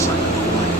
cycle of life.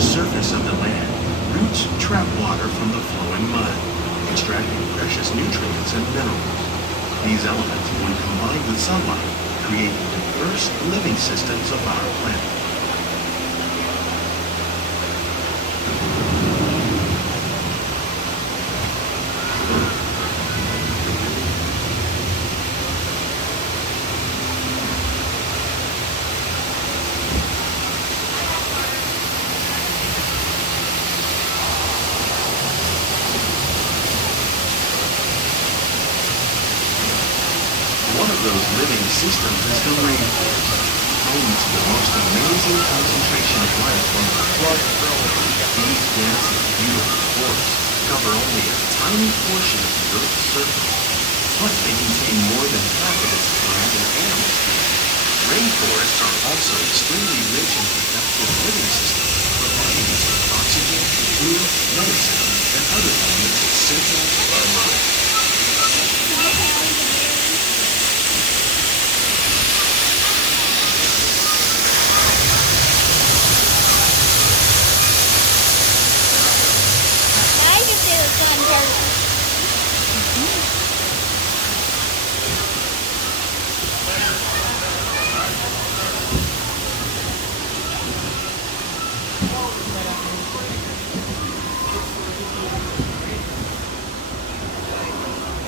Surface of the land, roots trap water from the flowing mud, extracting precious nutrients and minerals. These elements, when combined with sunlight, create the diverse living systems of our planet. One of those living systems is the rainforest, home to the most amazing concentration of life on the planet. These dense and beautiful forests cover only a tiny portion of the Earth's surface, but they contain more than half of its plant and animal species. Rainforests are also extremely rich in productive living systems, providing us with oxygen, food, medicine, and other elements essential to our life.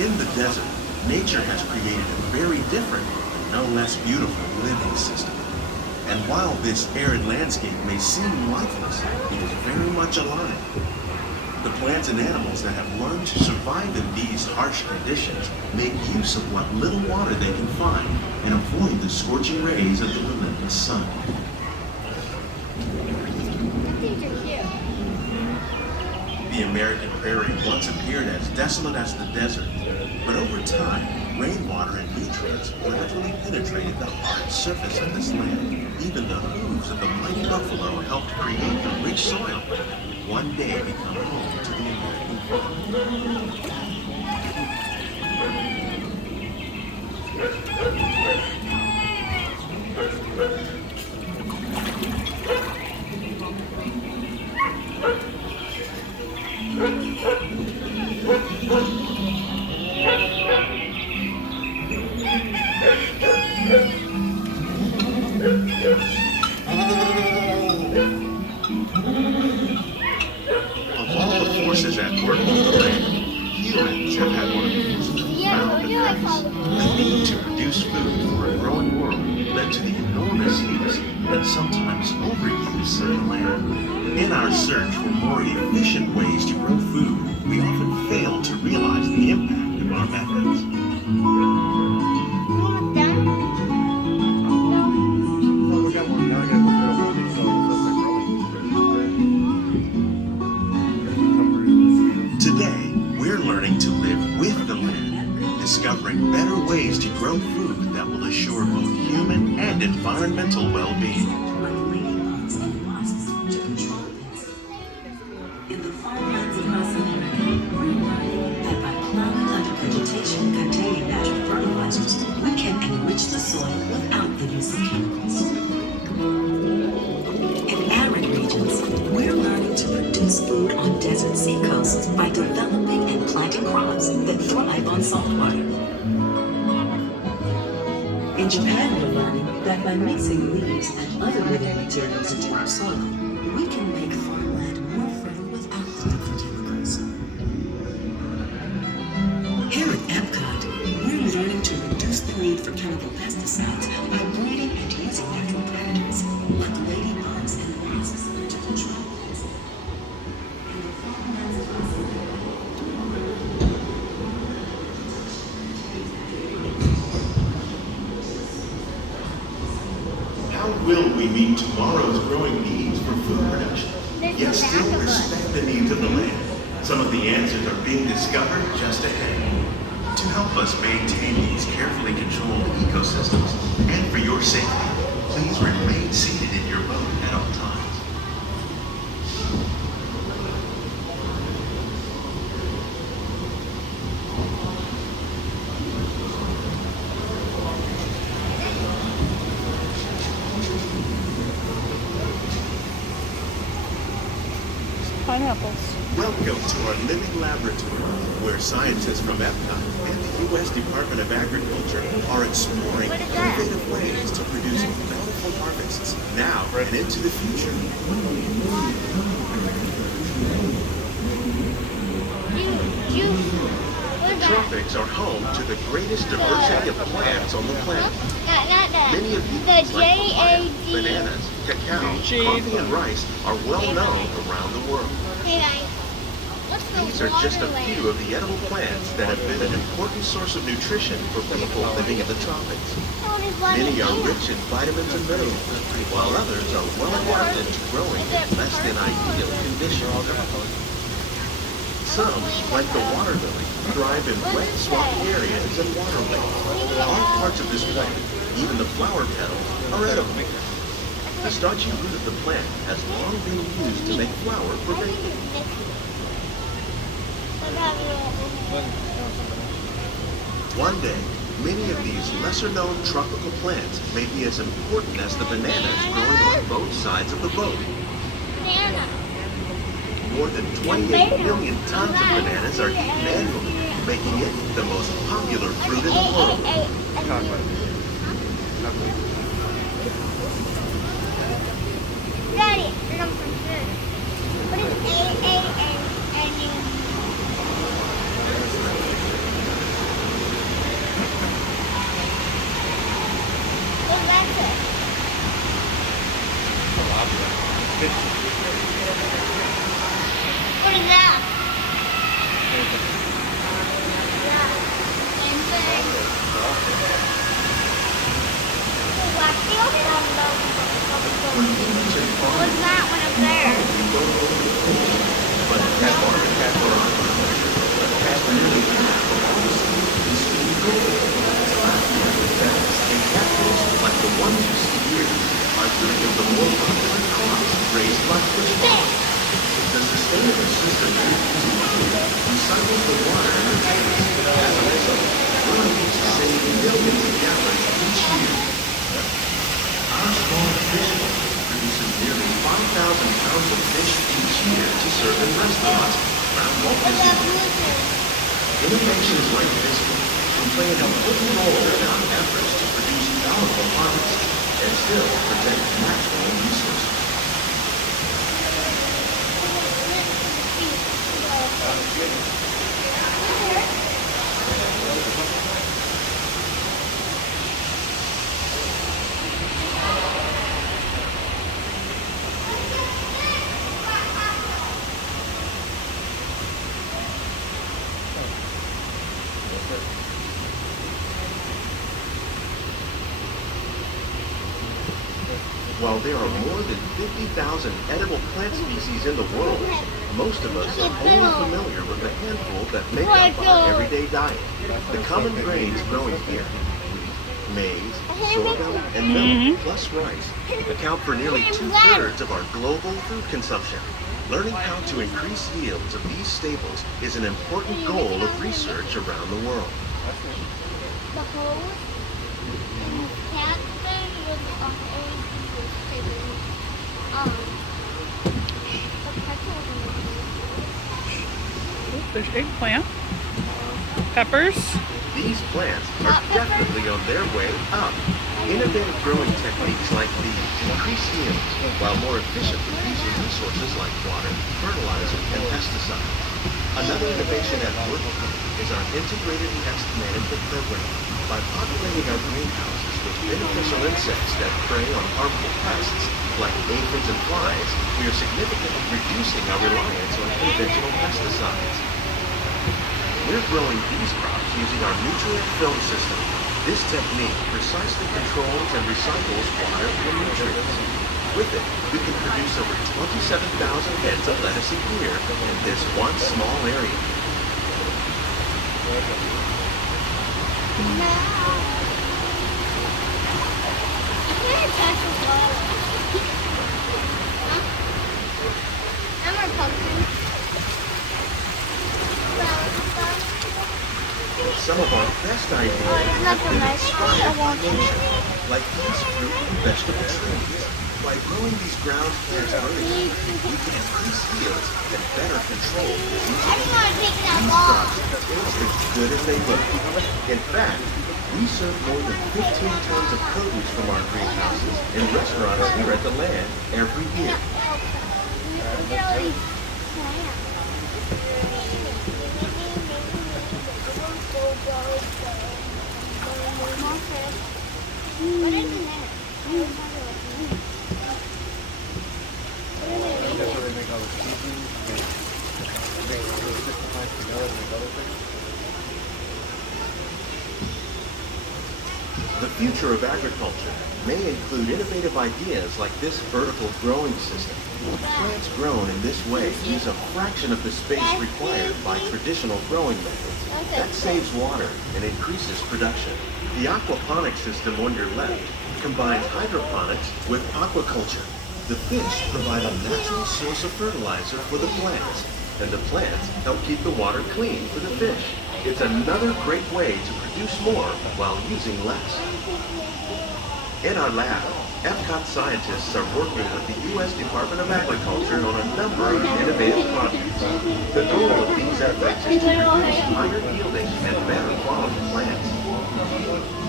In the desert, nature has created a very different, but no less beautiful living system. And while this arid landscape may seem lifeless, it is very much alive. The plants and animals that have learned to survive in these harsh conditions make use of what little water they can find and avoid the scorching rays of the relentless sun. The American prairie once appeared as desolate as the desert, but over time, rainwater and nutrients gradually penetrated the hard surface of this land. Even the hooves of the mighty buffalo helped create the rich soil that would one day become home to the American farm. Of all the forces at work on the land, humans have had one of the most profound effects. The need to produce food for a growing world led to the enormous use and sometimes overuse of the land. In our search for more efficient ways to grow food, we often fail to realize the impact of our methods. Today, we're learning to live with the land, discovering better ways to grow food that will assure both human and environmental well-being. In the farmlands across America, we're learning that by plowing under vegetation containing natural fertilizers, we can enrich the soil without the use of chemicals. In arid regions, we're learning to produce food on desert seacoasts by developing and planting crops that thrive on salt water. In Japan, we're learning that by mixing leaves and other living materials into our soil, we can make farmland more fertile without the need for chemicals. Here at Epcot, we're learning to reduce the need for chemical pesticides by breeding and using natural predators like ladybugs and wasps to control pests. Will we meet tomorrow's growing needs for food production, yet still respect the needs of the land? Some of the answers are being discovered just ahead. To help us maintain these carefully controlled ecosystems, and for your safety, please remain seated in your boat at all times. Pineapples. Welcome to our living laboratory, where scientists from Epcot and the U.S. Department of Agriculture are exploring innovative ways to produce bountiful harvests now and into the future. The tropics are home to the greatest diversity of plants on the planet. Many of these, like papaya, bananas, cacao, coffee, and rice, are well known around the world. These are just a few of the edible plants that have been an important source of nutrition for people living in the tropics. Many are rich in vitamins and minerals, while others are well adapted to growing in less than ideal conditions. Some, like the water lily, thrive in wet, swampy areas and waterways. All parts of this plant, even the flower petals, are edible. The starchy root of the plant has long been used to make flour for baking. One day, many of these lesser-known tropical plants may be as important as the bananas growing on both sides of the boat. More than 28 million tons of bananas are eaten annually, making it the most popular fruit in the world. Daddy, I'm confused. What is A-A-N? What's that? What is that? What's that one up there? But cats are on. Cats nearly half of all the seeds in sweet gold. And catfish, like the ones you see here, are three of the more popular crops raised by fish farms. The sustainable system recycles the water in the tanks. As a result, we're able to save millions of gallons each year. Our small fish farm produces nearly 5,000 pounds of fish each year to serve in restaurants around Walt Disney World. Innovations like this one can play an important role in our efforts to produce bountiful harvests and still protect natural resources. While there are more than 50,000 edible plant species in the world, most of us are only familiar with a handful that make up our everyday diet. The common grains growing here, wheat, maize, sorghum, and millet, plus rice, account for nearly 2/3 of our global food consumption. Learning how to increase yields of these staples is an important goal of research around the world. The hose and the cat thing was on the pretzel was in the There's eggplant. Peppers. These plants are definitely on their way up. Innovative growing techniques like these increase yields while more efficiently using resources like water, fertilizer, and pesticides. Another innovation at work is our integrated pest management program. By populating our greenhouses with beneficial insects that prey on harmful pests like aphids and flies, we are significantly reducing our reliance on conventional pesticides. We're growing these crops using our nutrient film system. This technique precisely controls and recycles water and nutrients. With it, we can produce over 27,000 heads of lettuce a year in this one small area. Some of our best ideas have been inspired by nature, like these fruit and vegetable trees. By growing these ground plants vertically, we can increase yields and better control diseases. These crops taste as good as they look. In fact, we serve more than 15 tons of produce from our greenhouses in restaurants here at the Land every year. What is in there? The future of agriculture may include innovative ideas like this vertical growing system. Plants grown in this way use a fraction of the space required by traditional growing methods. That saves water and increases production. The aquaponics system on your left combines hydroponics with aquaculture. The fish provide a natural source of fertilizer for the plants, and the plants help keep the water clean for the fish. It's another great way to produce more while using less. In our lab, Epcot scientists are working with the U.S. Department of Agriculture on a number of innovative projects. The goal of these efforts is to produce higher yielding and better quality plants.